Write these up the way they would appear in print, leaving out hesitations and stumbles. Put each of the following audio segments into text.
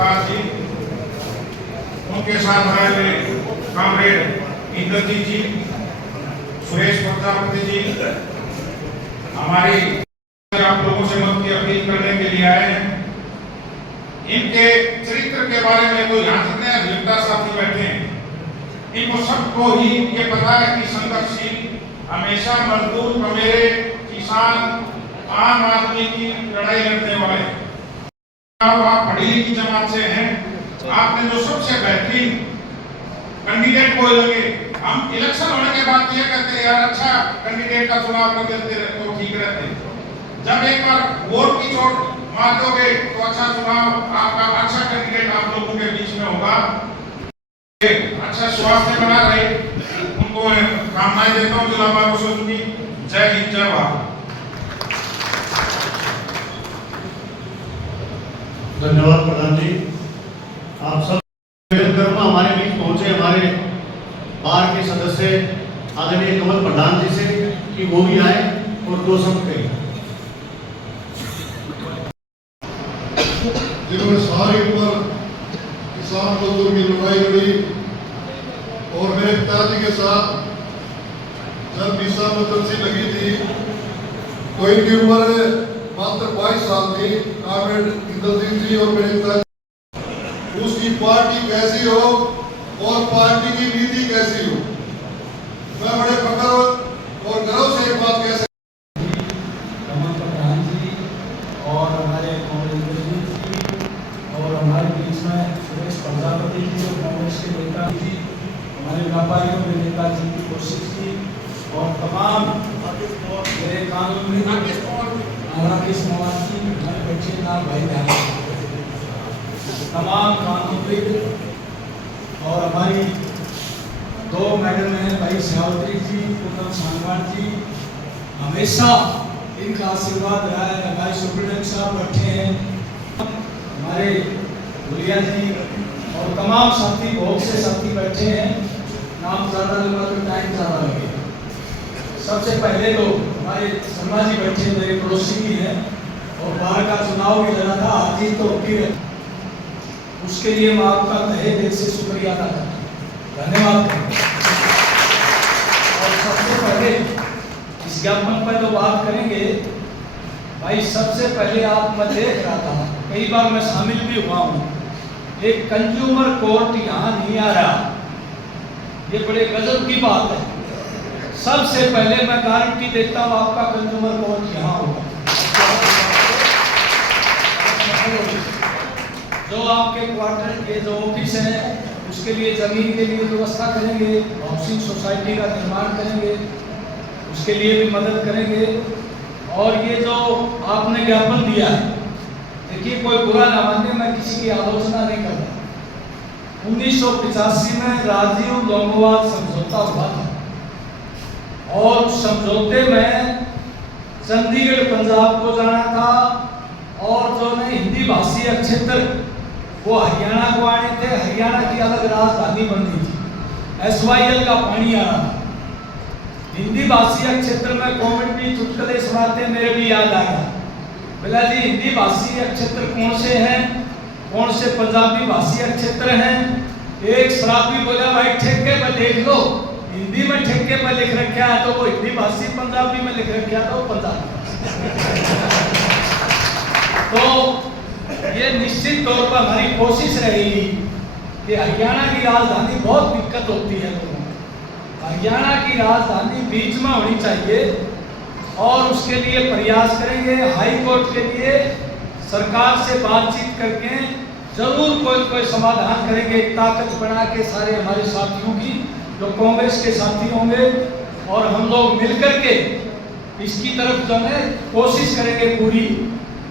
जी, उनके साथ हमारे कॉमरेड इंद्रजीत जी, सुरेश प्रजापति जी हमारी आप लोगों से मत की अपील करने के लिए आए हैं। इनके चरित्र के बारे में तो यहाँ जितने अधिवक्ता साथी बैठे हैं, इनको सबको ही ये पता है कि संघर्षशील हमेशा मजदूर, कमेरे, किसान, आम आदमी की लड़ाई लड़ने वाले। आप पढ़ी लिखी जमात से हैं, आपने जो सबसे बेहतरीन कैंडिडेट को लगे, हम इलेक्शन होने के बाद ये कहते हैं यार अच्छा कैंडिडेट का चुनाव कर देते तो ठीक रहते। जब एक बार वोट की चोट मार दोगे तो अच्छा चुनाव आपका अच्छा कैंडिडेट आप लोगों के बीच में होगा। अच्छा स्वास्थ्य बना रहे, उनको कामनाएं देता हूँ जिला बार की। जय हिंद, जय भारत। धन्यवाद प्रधान जी। आप सब हमारे बीच पहुंचे हमारे बार के सदस्य आदरणीय कमल प्रधान जी से कि वो भी आए और दो शब्द कहें। जिन्होंने सारी उम्र किसान मजदूर की लड़ाई लड़ी और मेरे पिताजी के साथ जब मीसा मदरसी लगी थी तो इनकी उम्र मात्र 22 साल थी। कॉमरेड इंद्रजीत जी और मेरे पिताजी, उसकी पार्टी कैसी हो और पार्टी की नीति कैसी हो, मैं बड़े फख्र और गर्व से एक बात कह सकता हूं। कमल प्रधान जी और हमारे कॉमरेड इंद्रजीत जी और हमारे बीच में सुरेश प्रजापति जी और कांग्रेस के नेता जी, हमारे व्यापारियों के नेता जी की कोशिश की और तमाम मेरे कानून में राकेश कुमार जी, हमारे बच्चे नाम भाई तमाम कानून और हमारी दो मैडम हैं भाई श्यावत्री जी, पूनम सांगवान जी, हमेशा इनका आशीर्वाद रहा है। हमारे सुप्रीडेंट साहब बैठे हैं, हमारे भुलिया जी और तमाम साथी, बहुत से साथी बैठे हैं। नाम ज़्यादा लगा तो टाइम ज़्यादा लगे। सबसे पहले तो हमारे शर्मा जी बैठे मेरे पड़ोसी भी हैं और बाहर का चुनाव भी लड़ा था, हाथी तो है, उसके लिए मैं आपका तहे दिल से शुक्रिया अदा करता हूँ, धन्यवाद। और सबसे पहले इस ज्ञापन पर तो बात करेंगे भाई। सबसे पहले आप मैं देख रहा था, कई बार मैं शामिल भी हुआ हूँ, एक कंज्यूमर कोर्ट यहाँ नहीं आ रहा, ये बड़े गजब की बात है। सबसे पहले मैं गारंटी देता हूँ आपका कंज्यूमर कोर्ट यहाँ होगा। जो आपके क्वार्टर के जो ऑफिस हैं उसके लिए जमीन के लिए व्यवस्था करेंगे, हाउसिंग सोसाइटी का निर्माण करेंगे, उसके लिए भी मदद करेंगे। और ये जो आपने ज्ञापन दिया है, देखिए कोई बुरा ना माने, मैं किसी की आलोचना नहीं कर रहा। 1985 में राजीव लोंगोवाल समझौता हुआ था और समझौते में चंडीगढ़ पंजाब को जाना था और जो ने हिंदी भाषी क्षेत्र वो हरियाणा को आने थे। हरियाणा की अलग राजधानी बननी थी, SYL का पानी आना था। हिंदी भाषी क्षेत्र में कॉमेडी चुटकुले सुनाते मेरे भी याद आया, बोला जी हिंदी भाषी क्षेत्र कौन से हैं, कौन से पंजाबी भाषी क्षेत्र हैं। एक शराबी बोला भाई ठेके पर देख लो, हिंदी में ठेके पर लिख रखा है तो वो हिंदी भाषी, पंजाबी में लिख रखा है तो पंजाबी। तो ये निश्चित तौर पर हमारी कोशिश रहेगी कि हरियाणा की राजधानी बहुत दिक्कत होती है लोगों को, हरियाणा की राजधानी बीच में होनी चाहिए और उसके लिए प्रयास करेंगे। हाई कोर्ट के लिए सरकार से बातचीत करके जरूर कोई समाधान करेंगे, एक ताकत बना के सारे हमारे साथियों की जो कांग्रेस के साथी होंगे और हम लोग मिलकर के इसकी तरफ जो है कोशिश करेंगे पूरी,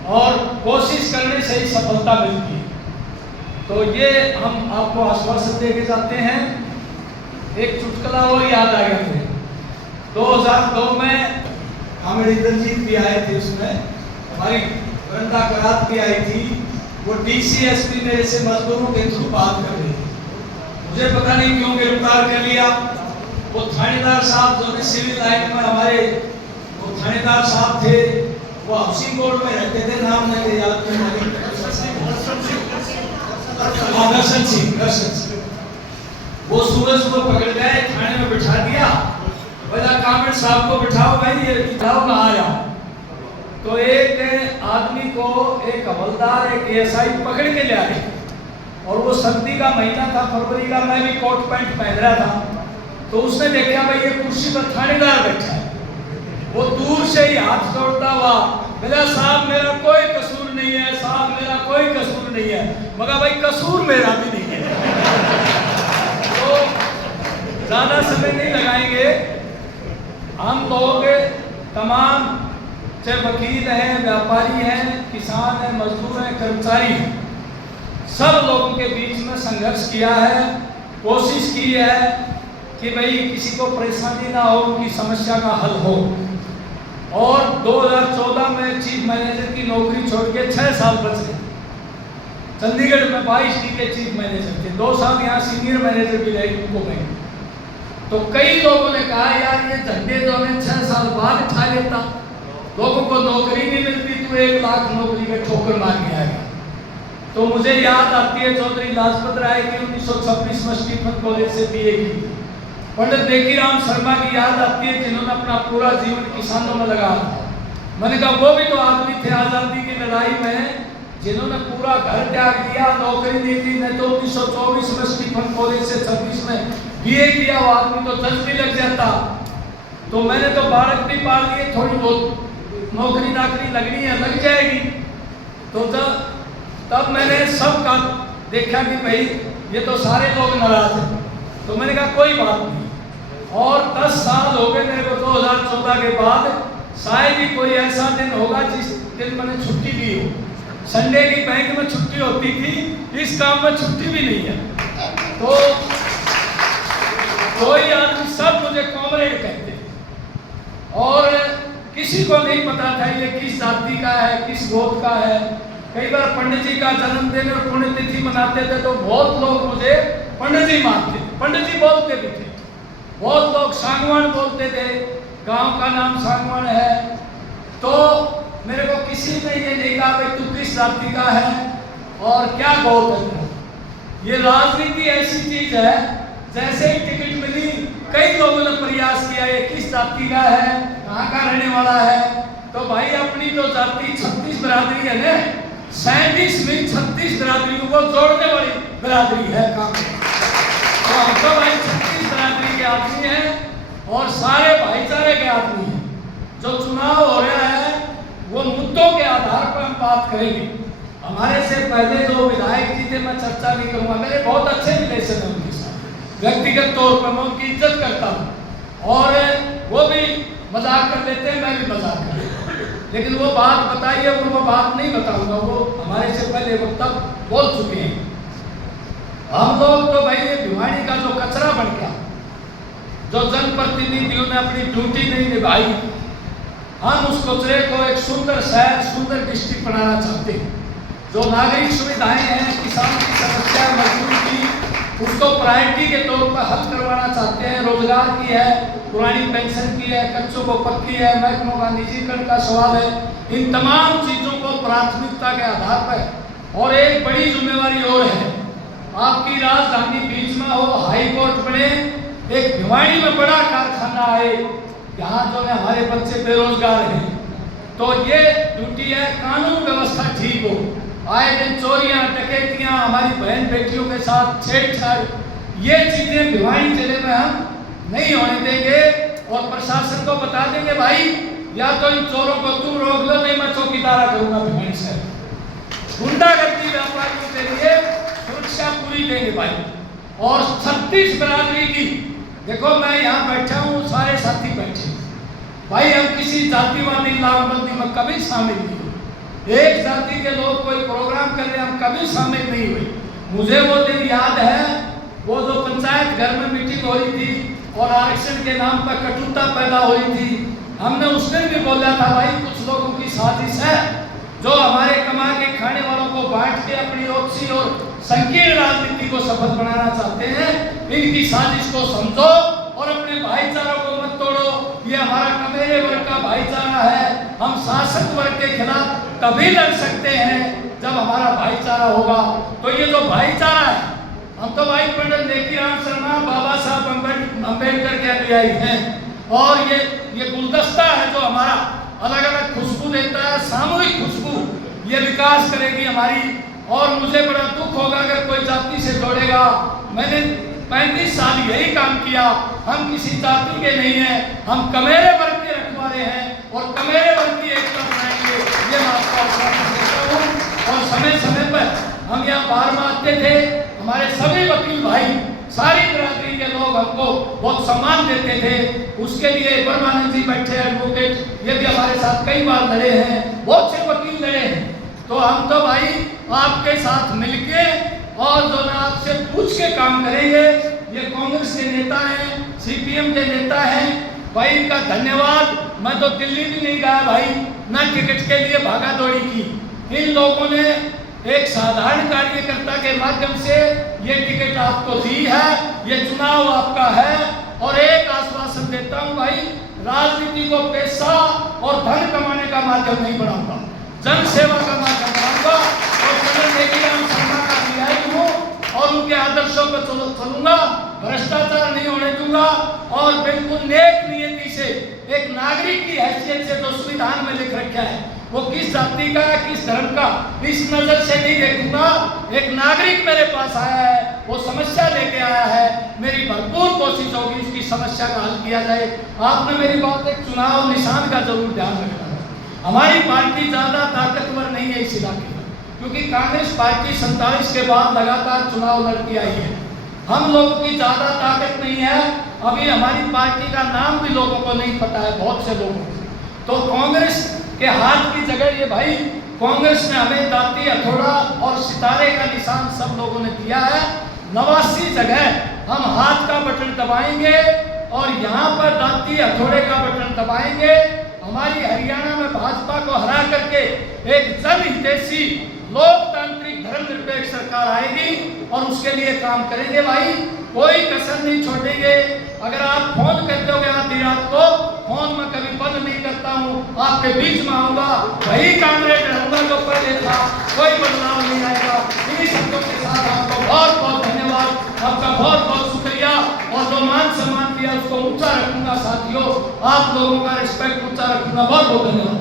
और कोशिश करने से ही सफलता मिलती है। तो ये हम आपको आश्वासन दे के जाते हैं। एक चुटकुला और याद आ गया मुझे, 2002 में हमारे इंद्रजीत भी आए थे, उसमें हमारी वृंदा करात भी आई थी। वो DCSP मेरे से मजदूरों के थ्रू बात कर रही थी, मुझे पता नहीं क्यों गिरफ्तार कर लिया। वो थानेदार साहब जो सिविल लाइन में हमारे वो थानेदार साहब थे, वो हाउसिंग बोर्ड में रहते थे, नाम नहीं याद दर्शन सिंह वो सुबह सुबह पकड़ गए, थाने में बिठा दिया, बोला कामिल साहब को बिठाओ भाई, ये बिठाओ ना आया। तो एक आदमी को एक हवलदार एक एएसआई पकड़ के ले आए, और वो सर्दी का महीना था, फरवरी का, मैं भी कोट पैंट पहन रहा था। तो उसने देखा भाई ये कुर्सी पर थानेदार बैठा है, वो दूर से ही हाथ जोड़ता हुआ बोला साहब मेरा कोई कसूर नहीं है, साहब मेरा कोई कसूर नहीं है। मगर भाई कसूर मेरा भी नहीं है। तो ज्यादा समय नहीं लगाएंगे, हम लोग तमाम चाहे वकील हैं, व्यापारी हैं, किसान हैं, मजदूर हैं, कर्मचारी हैं, सब लोगों के बीच में संघर्ष किया है, कोशिश की है कि भाई किसी को परेशानी ना हो, उनकी समस्या का हल हो। और 2014 में चीफ मैनेजर की नौकरी छोड़ के 6 साल बच गए। चंडीगढ़ में 22 के चीफ मैनेजर थे, 2 साल यहाँ सीनियर मैनेजर भी रहे उनको मैं। तो कई लोगों ने कहा यार ये झंडे जो हमें 6 साल बाद उठा लेता, लोगों को नौकरी नहीं मिलती, तो 1 लाख नौकरी का ठोकर मार के आएगा। तो मुझे याद आती है चौधरी लाजपत राय की 1926 में स्टीफन कॉलेज से बीए की। पंडित बेकीराम शर्मा की याद आती है जिन्होंने अपना पूरा जीवन किसानों में लगा था। मैंने कहा वो भी तो आदमी थे आजादी की लड़ाई में जिन्होंने पूरा घर त्याग दिया, नौकरी नहीं दी। नहीं तो 1924 में स्टीफन कॉलेज से 26 में बीए किया, वो आदमी तो जज भी लग जाता। तो मैंने तो बालक भी पाल लिए, थोड़ी बहुत नौकरी नाकरी लगनी है, लग जाएगी। तो तब मैंने सबका देखा कि भाई ये तो सारे लोग नाराज हैं। तो मैंने कहा कोई बात नहीं। और 10 साल हो गए मेरे को 2014 के बाद, शायद ही कोई ऐसा दिन होगा जिस दिन मैंने छुट्टी ली हो। संडे की बैंक में छुट्टी होती थी, इस काम में छुट्टी भी नहीं है। तो कोई आदमी सब मुझे कॉमरेड कहते और किसी को नहीं पता था ये किस जाति का है, किस गोत्र का है। कई बार पंडित जी का जन्मदिन और पुण्यतिथि मनाते थे तो बहुत लोग मुझे पंडित जी मानते थे, पंडित जी बोलते भी थे। बहुत लोग सांगवान बोलते थे, गांव का नाम सांगवान है। तो मेरे को किसी ने ये नहीं कहा भाई तू किस जाति का है और क्या गोत्र है। ये राजनीति ऐसी चीज है, जैसे ही टिकट मिली कई लोगों ने प्रयास किया ये किस जाति का है, कहाँ का रहने वाला है। तो भाई अपनी तो जाति 36 बिरादरी है ना, 37 में 36 बिरादरियों को जोड़ने वाली बिरादरी है काम। तो हम तो भाई 36 बिरादरी के आदमी हैं और सारे भाईचारे के आदमी हैं। जो चुनाव हो रहा है वो मुद्दों के आधार पर हम बात करेंगे। हमारे से पहले जो विधायक जी थे, मैं चर्चा नहीं करूंगा, मेरे बहुत अच्छे रिलेशन है उनके साथ, व्यक्तिगत तौर पर मैं उनकी इज्जत करता हूँ और वो भी मजाक कर लेते हैं, मैं भी मजाक कर लेता हूँ। लेकिन वो बात बताई है, वो बात नहीं बताऊंगा, वो हमारे से पहले वक्त तक बोल चुके हैं। हम लोग तो भाई ये भिवाड़ी का जो कचरा बन गया, जो जनप्रतिनिधियों ने अपनी ड्यूटी नहीं निभाई, हम उस कचरे को एक सुंदर शहर, सुंदर डिस्ट्रिक्ट बनाना चाहते हैं। जो नागरिक सुविधाएं हैं, किसान की समस्या, मजदूर की, उसको प्रायोरिटी के तौर पर हल करवाना चाहते हैं। रोजगार की है, पुरानी पेंशन की है, कच्चों को पक्की है, महकमों का निजीकरण का सवाल है। इन तमाम चीजों को प्राथमिकता के आधार पर, और एक बड़ी जिम्मेवारी और है, आपकी राजधानी बीच में हो, हाई कोर्ट बने, एक भिवाड़ी में बड़ा कारखाना आए, यहाँ जो है हमारे बच्चे बेरोजगार हैं। तो ये ड्यूटी है, कानून व्यवस्था ठीक हो। आए दिन चोरियां, डकैतियां, हमारी बहन बेटियों के साथ छेड़छाड़, ये चीजें भिवाड़ी जिले में हम नहीं होने देंगे। और प्रशासन को बता देंगे भाई या तो इन चोरों को तुम रोक लो, नहीं मैं चौकीदारा करूंगा भिवाड़ी से। गुंडागर्दी व्यापारियों के लिए सुरक्षा पूरी देंगे भाई। और 36 बिरादरी की, देखो मैं यहाँ बैठा हूँ, सारे साथी बैठे भाई, हम किसी जातिवादी लामबंदी में कभी शामिल नहीं हुए। एक जाति के लोग कोई प्रोग्राम कर रहे, हम कभी शामिल नहीं हुए। मुझे वो दिन याद है, वो जो पंचायत घर में मीटिंग हो रही थी और आरक्षण के नाम पर कटुता पैदा हो रही थी, हमने उस दिन भी बोला था भाई कुछ लोगों की साजिश है जो हमारे कमा के खाने वालों को बांट के अपनी ओछी और संकीर्ण राजनीति को सफल बनाना चाहते हैं। इनकी साजिश को समझो और अपने भाईचारों को मत तोड़ो। ये हमारा कमेरे वर्ग का भाईचारा है, हम शासक वर्ग के खिलाफ तभी लड़ सकते हैं जब हमारा भाईचारा होगा। तो ये जो भाईचारा है, हम तो भाई पंडित नेकीराम शर्मा, बाबा साहब अम्बेडकर के अनुयायी हैं, और ये गुलदस्ता है जो हमारा अलग अलग खुशबू देता है, सामूहिक खुशबू, ये विकास करेगी हमारी। और मुझे बड़ा दुख होगा अगर कोई जाति से जोड़ेगा। मैंने 35 साल यही काम किया। हम किसी जाति के नहीं हैं, हम कमेरे वर्ग के रखवाले हैं और कमेरे वर्ग की एकता बनाएंगे, ये मैं आपको आश्वासन देता हूँ। और समय समय पर हम यहाँ बार में आते थे, हमारे सभी वकील भाई, सारी बिरादरी के लोग हमको बहुत सम्मान देते थे। उसके लिए परमानंद जी बैठे एडवोकेट, ये भी हमारे साथ कई बार लड़े हैं, बहुत से वकील लड़े हैं। तो हम तो भाई आपके साथ मिलके और जो ना आपसे पूछ के काम करेंगे। ये कांग्रेस के नेता हैं, सीपीएम के नेता हैं, भाई इनका धन्यवाद। मैं तो दिल्ली भी नहीं गया भाई, ना टिकट के लिए भागा दौड़ी की। इन लोगों ने एक साधारण कार्यकर्ता के माध्यम से ये टिकट आपको दी है, ये चुनाव आपका है। और एक आश्वासन देता हूँ भाई, राजनीति को पैसा और धन कमाने का माध्यम नहीं बनाऊंगा, जन सेवा का माध्यम बनाऊंगा। और पंडित नेकीराम शर्मा का अनुयायी हूँ और उनके आदर्शों पर चलूंगा, भ्रष्टाचार नहीं होने दूंगा। और बिल्कुल नेक नियति से, एक नागरिक की हैसियत से जो संविधान में लिख रखा है, वो किस जाति का है, किस धर्म का, इस नजर से नहीं देखूंगा। एक नागरिक मेरे पास आया है, वो समस्या लेके आया है, मेरी भरपूर कोशिश होगी उसकी समस्या का हल किया जाए। आपने मेरी बात एक चुनाव निशान का जरूर ध्यान रखना। हमारी पार्टी ज्यादा ताकतवर नहीं है इस इलाके में, क्योंकि कांग्रेस पार्टी 47 के बाद लगातार चुनाव लड़ती आई है। हम लोगों की ज्यादा ताकत नहीं है। अभी हमारी पार्टी का नाम भी लोगों को नहीं पता है, बहुत से लोगों को। तो कांग्रेस के हाथ की जगह ये भाई, कांग्रेस ने हमें दाती हथौड़ा और सितारे का निशान सब लोगों ने दिया है। 89 जगह हम हाथ का बटन दबाएंगे और यहाँ पर दाती हथौड़े का बटन दबाएंगे। हमारी हरियाणा में भाजपा को हरा करके एक जनहितैषी लोकतांत्रिक धर्मनिरपेक्ष सरकार आएगी और उसके लिए काम करेंगे भाई, कोई कसर नहीं छोड़ेंगे। अगर आप फोन करते हो आधी रात को, फोन में कभी बंद नहीं करता हूँ, आपके बीच में आऊंगा, वही कांग्रेस रहूंगा जो पहले था, कोई बदलाव नहीं आएगा। इन्हीं शब्दों के साथ आपको बहुत बहुत धन्यवाद, आपका बहुत बहुत शुक्रिया। और जो मान सम्मान दिया उसको ऊंचा रखूंगा साथियों, आप लोगों का रिस्पेक्ट ऊंचा रखूंगा। बहुत बहुत धन्यवाद।